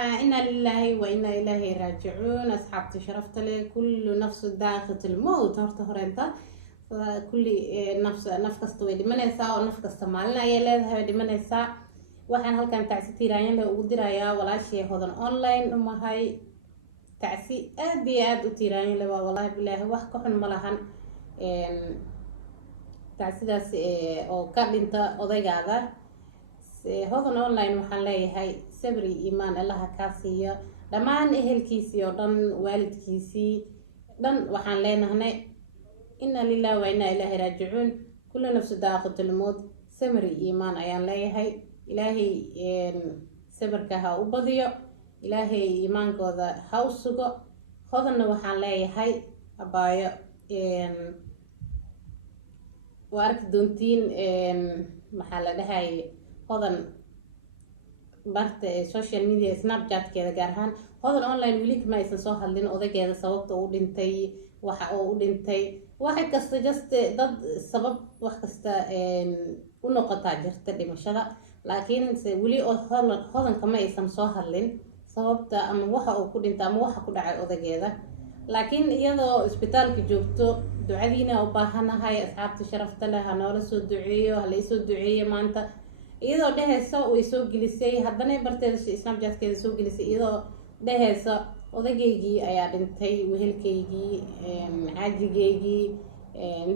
إنا لله وإنا إليه راجعون. أصحابتي شرفت لي كل نفس داخل الموت هرتهرنتا كل نفس كستوي دمنيسا ونفس كستمالنا أي لها دمنيسا waxaan halkan tacsi tiiraan la ugu dirayaa walaashii hodan online uma hay tacsi aad iyo aad u tiiraan la wallahi billahi wax ka xun ma lahan tacsidaas oo ka dhinta odaygaada hodan online waxaan leeyahay sabri iimaan allaha ka siiyo dhamaan ehelkiisii oo dhan waalidkiisii dhan waxaan leenahay inna lillahi wa inna ilayhi raaji'uun kullu nafsin daaqitul maut sabri iimaan ayaan leeyahay ilaahay sabarka ha u badiyo ilaahay iimaankooda ha u sugo hodanna waxaan leeyahay abaayo waa arki doontiin maxaa la dhahay hodan barta social media snapchat-keeda gaar ahaan hodan online weli kama aysan soo hadlin odaygeeda sababta uu dhintay waxa uu u dhintay waxa kasta just dad sabab wax kasta u noqotaa jirta dhimashada laakiin weli hodan kama aysan soo hadlin sababta ama waxa uu ku dhintay ama waxa ku dhacay odaygeeda laakiin iyadoo isbitaalka joogto ducadiina u baahanahay asxaabta sharafta leh ha noola soo duceeyo ha la soo duceeyo maanta iyadoo dhehaysa way soo gelisay haddana barteeda snapchat-keeda soo gelisay iyadoo dhehaysa odaygeygii ayaa dhintay wehelkeygii xaajigeygii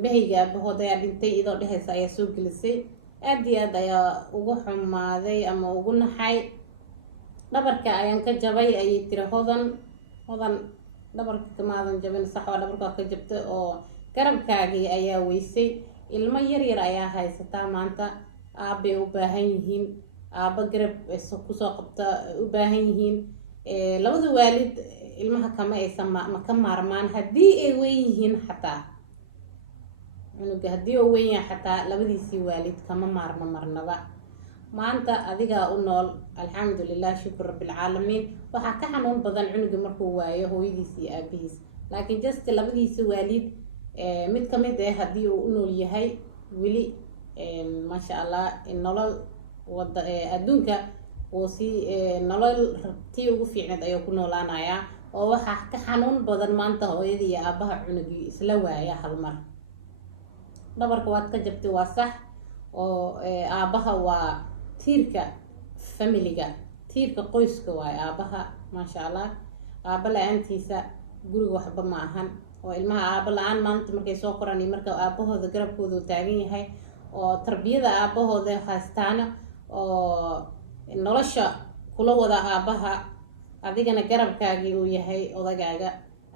bahayga aabahood ayaa dhintay iyadoo dhehaysa ayaa soo gelisay aad iyo aad ayaa ugu xumaaday ama ugu naxay dhabarka ayaan ka jabay ayay tiri hodan dhabarka kamaadan jabin sax waa dhabarka ka jabtay oo garabkaagii ayaa weysay ilmo yar ayaa haysataa maanta aabay u baahan yihiin aaba garab kusoo qabta u baahan yihiin labada waalid ilmaha kama aysan ka maarmaan haddii ay weyn yihiin xataa cunuga haddii uu weyn yahay xataa labadiisii waalid kama maarmo marnaba maanta adigaa u nool alxamdulilah shukr rabbilcaalamiin waxaa ka xanuun badan cunuga markuu waayo hooyadiis iyo aabihiis laakiin just labadiisa waalid mid ka mid ah haddii uu u nool yahay weli maasha allah nolol wada adduunka oo si nolol tii ugu fiicneed ayuu ku noolaanayaa oo waxaa ka xanuun badan maanta hooyadii iyo aabaha cunugii isla waaya hal mar dhabarka waad ka jabtay waa sax oo aabaha waa tiirka familiga tiirka qoyska waay aabaha maasha allah aaba la-aantiisa guriga waxba ma ahan oo ilmaha aaba la-aan maanta markay soo koraan iyo marka aabahooda garabkooda uu taagan yahay oo tarbiyada aabahooda haystaana oo nolosha kula wada aabaha adigana garabkaagii uu yahay odagaaga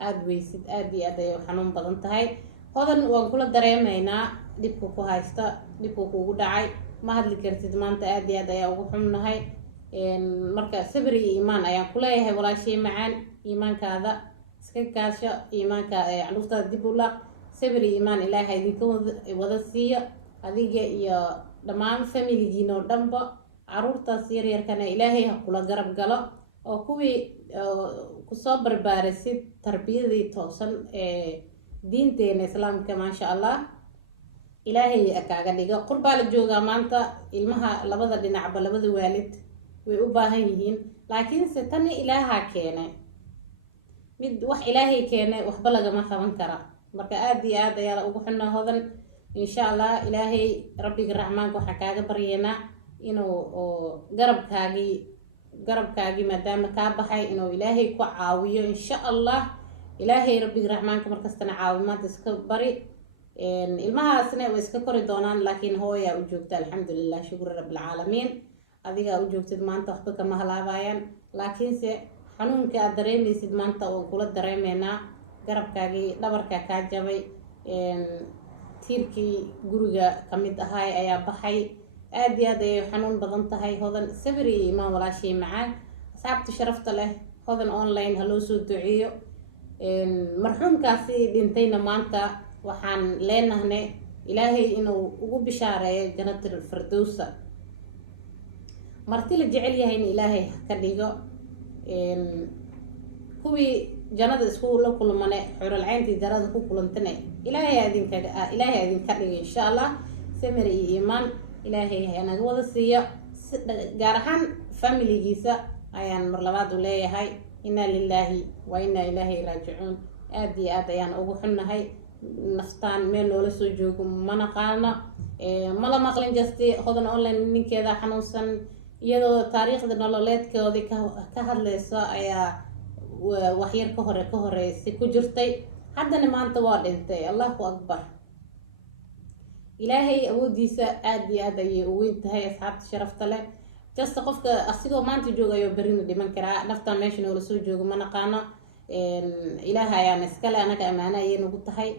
aada weysid aada iyo aad ay xanuun badan tahay hodan waan kula dareemaynaa dhibka ku haysta dhibka kuugu dhacay ma hadli kartid maanta aada iyo aad ayaa ugu xumnahay marka sabri iyo iimaan ayaan kuleeyahay walaashay macaan iimaankaada iska kaasho iimaanka candhuftaada dib u laaq sabri iimaan ilaaha idinka wada siiyo adiga iyo dhammaan familigiina oo dhanba caruurtaas yaryarkana ilaahay ha kula garab galo oo kuwii kusoo barbaarisid tarbiyadii toosan diinteena islaamka maasha allah ilaahay kaaga dhigo qurbaa la joogaa maanta ilmaha labada dhinacba labada waalid way u baahan yihiin laakiinse tani ilaaha keenay mid wax ilaahay keenay waxba lagama qaban kara marka aada iyo aad ayaa ugu xunaa hodan insha allah ilaahay rabbiga raxmaanka waxaa kaaga baryeena inuu garabkaagii maadaama kaa baxay inuu ilaahay ku caawiyo insha allah ilaahay rabbiga raxmaanka markastana caawimaad iska bari ilmahaasna way iska kori doonaan laakiin hooyaa u joogta alxamdulilah shukr rabbilcaalamiin adigaa u joogtid maanta waxba kama halaabayaan laakiinse xanuunka aad dareemaysid maanta waan kula dareemeynaa garabkaagii dhabarka kaa jabay tiirkii guriga kamid ahay ayaa baxay aada iyo aad ayay xanuun badan tahay hodan sabri iyo imaan walaashay macaan asxaabta sharafta leh hodan online ha loo soo duceeyo marxuumkaasi dhintayna maanta waxaan leenahnay ilaahay inuu ugu bishaareeyo jannatul firdowsa marti la jecel yahayna ilaahay ka dhigo kuwii jannada isku la kulmane xuralcayntii jannada ku kulantane ilaahay idinka dhigo insha allah samir iyo iimaan ilaahay naga wada siiyo gaar ahaan familigiisa ayaan mar labaad u leeyahay inna lillahi wa inna ilaahi raajicuun. aad iyo aad ayaan ugu xunnahay. naftaan meel noola soo joogo ma naqaano, mala maqlin jirti hodan online ninkeeda xanuunsan iyadoo taariikhda nololeedkoodii ka hadlayso ayaa waxyar ka horeysay ku jirtay. haddana maanta waa dhintay. allahu akbar. ilaahay awoodiisa aad iyo aad ayay u weyn tahay asxaabta sharafta leh. jasta qofka asigoo maanta jooga ayuu berrina dhiman karaa. naftaan meesha noola soo joogo ma naqaano. ilaahay ayaan iskale, anaga ammaano ayay nagu tahay.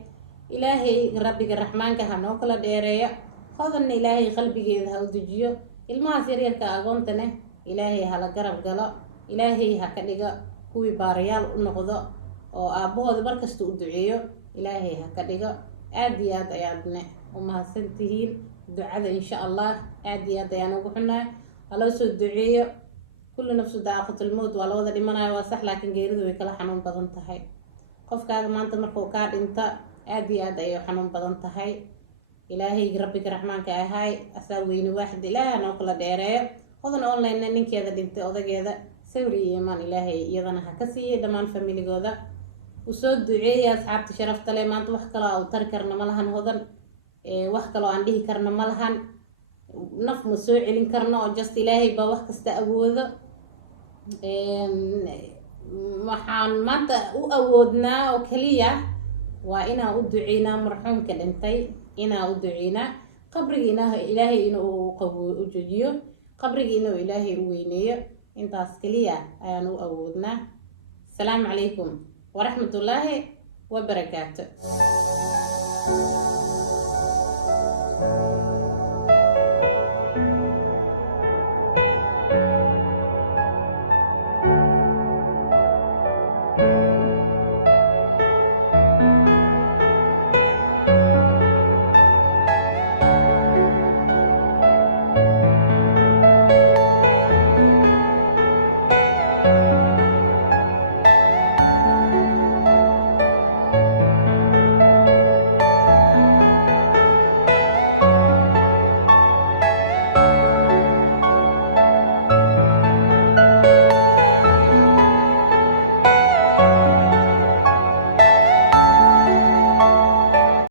ilaahay rabbiga raxmaanka ha noo kala dheereeyo. hodanna ilaahay qalbigeeda ha u dejiyo. ilmahaas yaryarka agoontane ilaahay hala garab galo. ilaahay ha ka dhigo kuwii baarayaal u noqdo oo aabbahooda markasta u duceeyo. ilaahay ha ka dhigo. aad iyo aad ayaadne u mahadsantihiin ducada insha allah. aad iyo aad ayaan ugu xunnahay. haloo soo duceeyo. kullu nafsu daaqatul mawt, waa la wada dhimanayo waa sax, laakiin geeridu way kala xanuun badan tahay. qofkaaga maanta markuu kaa dhinta aad iyo aad ayay xanuun badan tahay. ilaahay rabbiga raxmaanka ahay asaa weyne waaxid ilaaha noo kala dheereeyo. hodan online ninkeeda dhintay odageeda sawir iyo imaan ilaahay iyadana ha ka siiyey dhammaan familigooda. usoo duceeya asxaabta sharafta leh. maanta wax kaloo u tari karna ma lahan hodan, wax kaloo aan dhihi karna ma lahan. naf ma soo celin karno oo just ilaahay baa wax kasta awoodo. waxaan maanta u awoodnaa oo keliya waa inaan u duceynaa marxuumka dhintay, inaan u duceynaa qabrigiina ilaahay inuu u jojiyo, qabrigiina ilaahay u weyneeyo. intaas keliya ayaan u awoodnaa. asalaamu calaykum waraxmatullaahi wabarakaatu.